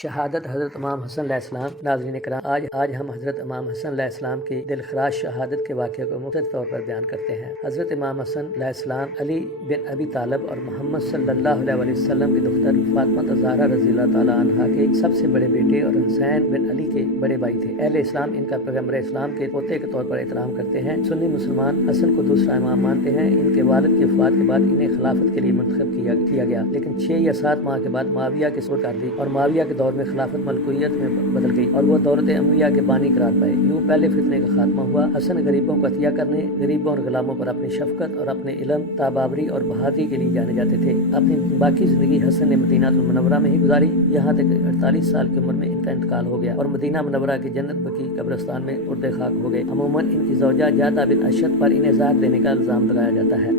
شہادت حضرت امام حسن علیہ السلام۔ ناظرین کرام، آج ہم حضرت امام حسن علیہ السلام کی دلخراش شہادت کے واقعے کو مختصر طور پر بیان کرتے ہیں۔ حضرت امام حسن علیہ السلام علی بن ابی طالب اور محمد صلی اللہ علیہ وسلم کی دختر فاطمہ زہرا رضی اللہ تعالیٰ عنہا کے سب سے بڑے بیٹے اور حسین بن علی کے بڑے بھائی تھے۔ اہل اسلام ان کا پیغمبر اسلام کے پوتے کے طور پر احترام کرتے ہیں۔ سنی مسلمان حسن کو دوسرا امام مانتے ہیں۔ ان کے والد کی وفات کے بعد انہیں خلافت کے لیے منتخب کیا گیا، لیکن 6 یا 7 ماہ کے بعد معاویہ کے سپرد کر دی اور معاویہ کے دور میں خلافت ملکویت میں بدل گئی اور وہ دولت امویہ کے بانی قرار پائے۔ یوں پہلے فتنے کا خاتمہ ہوا۔ حسن غریبوں کو عطیہ کرنے، غریبوں اور غلاموں پر اپنی شفقت اور اپنے علم، تابابری اور بہادری کے لیے جانے جاتے تھے۔ اپنی باقی زندگی حسن نے مدینہ المنورہ میں ہی گزاری، یہاں تک 48 سال کی عمر میں ان کا انتقال ہو گیا اور مدینہ منورہ کی جنت بقیع قبرستان میں مردے خاک ہو گئے۔ عموماً ان کی زوجہ جعدہ بن اشد پر انہیں زہر دینے کا الزام لگایا جاتا ہے۔